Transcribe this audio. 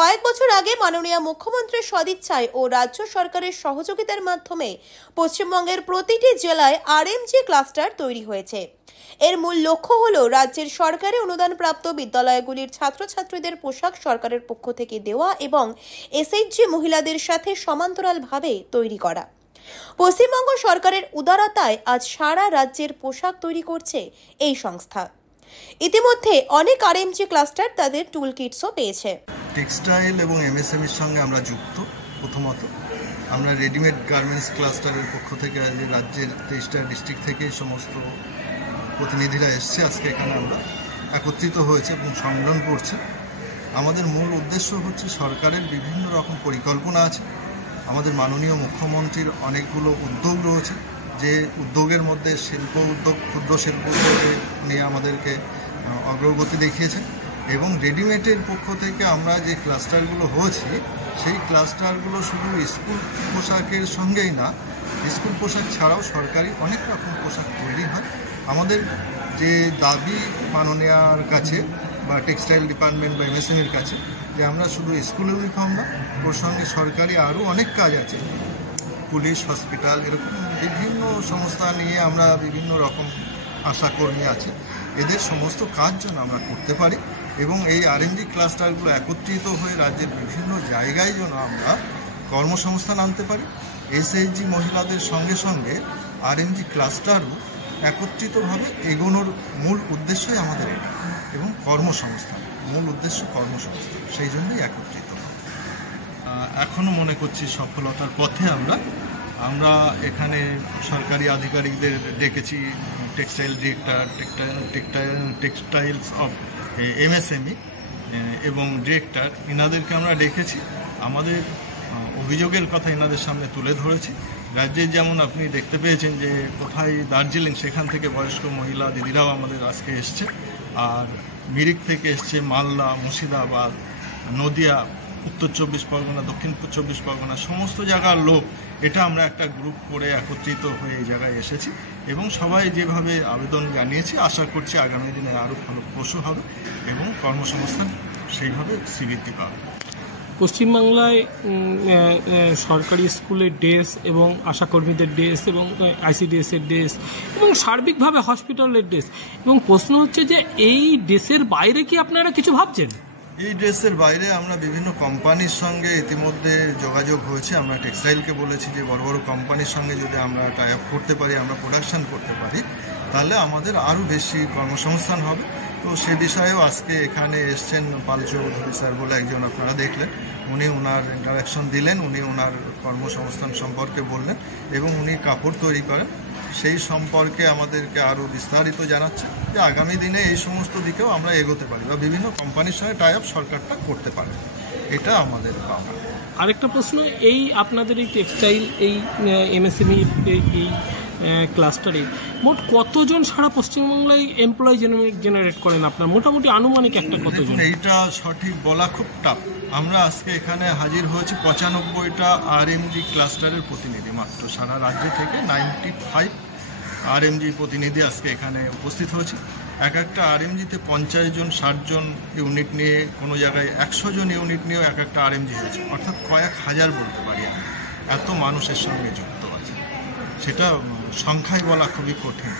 কয়েক বছর আগে মাননীয় মুখ্যমন্ত্রীর সদিচ্ছায় ও রাজ্য সরকারের সহযোগিতার মাধ্যমে পশ্চিমবঙ্গের প্রতিটি জেলায় আরএমজি ক্লাস্টার তৈরি হয়েছে। এর মূল লক্ষ্য হলো রাজ্যের সরকারি অনুদানপ্রাপ্ত বিদ্যালয়গুলির ছাত্রছাত্রীদের পোশাক সরকারের পক্ষ থেকে দেওয়া এবং এসএইচজি মহিলাদের সাথে সমান্তরালভাবে তৈরি করা। পশ্চিমবঙ্গ সরকারের উদারতায় আজ সারা রাজ্যের পোশাক তৈরি করছে এই সংস্থা। ইতিমধ্যে অনেক আরএমজি ক্লাস্টার তাদের টুল কিটসও পেয়েছে। টেক্সটাইল এবং এমএসএমইর সঙ্গে আমরা যুক্ত। প্রথমত আমরা রেডিমেড গার্মেন্টস ক্লাস্টারের পক্ষ থেকে আজ রাজ্যের 23টা ডিস্ট্রিক্ট থেকে সমস্ত প্রতিনিধিরা এসছে। আজকে এখানে আমরা একত্রিত হয়েছে এবং সম্মেলন করছি। আমাদের মূল উদ্দেশ্য হচ্ছে সরকারের বিভিন্ন রকম পরিকল্পনা আছে, আমাদের মাননীয় মুখ্যমন্ত্রীর অনেকগুলো উদ্যোগ রয়েছে, যে উদ্যোগের মধ্যে শিল্প উদ্যোগ, ক্ষুদ্র শিল্প উদ্যোগে নিয়ে আমাদেরকে অগ্রগতি দেখিয়েছেন এবং রেডিমেডের পক্ষ থেকে আমরা যে ক্লাস্টারগুলো হয়েছি সেই ক্লাস্টারগুলো শুধু স্কুল পোশাকের সঙ্গেই না, স্কুল পোশাক ছাড়াও সরকারি অনেক রকম পোশাক তৈরি হয়। আমাদের যে দাবি মাননীয়ার কাছে বা টেক্সটাইল ডিপার্টমেন্ট বা এমএসএমইর কাছে, যে আমরা শুধু স্কুল ইউনিফর্ম না, ওর সঙ্গে সরকারি আরও অনেক কাজ আছে, পুলিশ, হসপিটাল, এরকম বিভিন্ন সংস্থা নিয়ে আমরা বিভিন্ন রকম আশাকর্মী আছে, এদের সমস্ত কাজ যেন আমরা করতে পারি এবং এই আরএমজি ক্লাস্টারগুলো একত্রিত হয়ে রাজ্যের বিভিন্ন জায়গায় যেন আমরা কর্মসংস্থান আনতে পারি। এসএইচজি মহিলাদের সঙ্গে সঙ্গে আরএমজি ক্লাস্টারও একত্রিতভাবে এগোনোর মূল উদ্দেশ্যই আমাদের এটা এবং কর্মসংস্থান, মূল উদ্দেশ্য কর্মসংস্থান, সেই জন্যই একত্রিত। এখনও মনে করছি সফলতার পথে আমরা এখানে সরকারি আধিকারিকদের ডেকেছি, textile director, textiles of MSME এবং ডিরেক্টর, ইনাদেরকে আমরা ডেকেছি। আমাদের অভিযোগের কথা ইনাদের সামনে তুলে ধরেছি। রাজ্যে যেমন আপনি দেখতে পেয়েছেন যে কোথায় দার্জিলিং, সেখান থেকে বয়স্ক মহিলা দিদিরাও আমাদের আজকে এসছে, আর মিরিক থেকে এসছে, মালদা, মুর্শিদাবাদ, নদিয়া, উত্তর 24 পরগনা, দক্ষিণ 24 পরগনা, সমস্ত জায়গার লোক। এটা আমরা একটা গ্রুপ করে একত্রিত হয়ে এই জায়গায় এসেছি এবং সবাই যেভাবে আবেদন জানিয়েছি, আশা করছি আগামী দিনে আরও ফলপ্রসূ হবে এবং কর্মসংস্থান সেইভাবে বৃদ্ধি পাবে। পশ্চিমবাংলায় সরকারি স্কুলের ড্রেস এবং আশাকর্মীদের ড্রেস এবং আইসিডিএসের ড্রেস এবং সার্বিকভাবে হসপিটালের ড্রেস, এবং প্রশ্ন হচ্ছে যে এই ড্রেসের বাইরে কি আপনারা কিছু ভাবছেন? এই ড্রেসের বাইরে আমরা বিভিন্ন কোম্পানির সঙ্গে ইতিমধ্যে যোগাযোগ হয়েছে। আমরা টেক্সটাইলকে বলেছি যে বড় বড় কোম্পানির সঙ্গে যদি আমরা টাই আপ করতে পারি, আমরা প্রোডাকশান করতে পারি, তাহলে আমাদের আরও বেশি কর্মসংস্থান হবে। তো সে বিষয়েও আজকে এখানে এসছেন পাল চৌধুরী স্যার বলে একজন, আপনারা দেখলেন, উনি ওনার ইন্টারাকশন দিলেন, উনি ওনার কর্মসংস্থান সম্পর্কে বললেন এবং উনি কাপড় তৈরি করেন, সেই সম্পর্কে আমাদেরকে আরও বিস্তারিত জানাচ্ছে যে আগামী দিনে এই সমস্ত দিকেও আমরা এগোতে পারি বা বিভিন্ন কোম্পানির সঙ্গে টাই আপ সরকারটা করতে পারে, এটা আমাদের ভাবনা। আরেকটা প্রশ্ন, এই আপনাদের এই টেক্সটাইল এই এমএসএমই এই ক্লাস্টারে মোট কতজন সারা পশ্চিমবাংলায় এমপ্লয় জেনারেট করেন আপনার, মোটামুটি আনুমানিক একটা কতজন? এইটা সঠিক বলা খুব টাফ। আমরা আজকে এখানে হাজির হয়েছি 95টা আরএমজি ক্লাস্টারের প্রতিনিধি মাত্র, সারা রাজ্য থেকে 95 আরএমজি প্রতিনিধি আজকে এখানে উপস্থিত হয়েছে। এক একটা আরএমজিতে 50 জন 60 জন ইউনিট নিয়ে, কোনো জায়গায় 100 জন ইউনিট নিয়েও এক একটা আরএমজি হয়েছে, অর্থাৎ কয়েক হাজার বলতে পারি এত মানুষের সঙ্গে যুক্ত আছে, সেটা সংখ্যায় বলা খুবই কঠিন।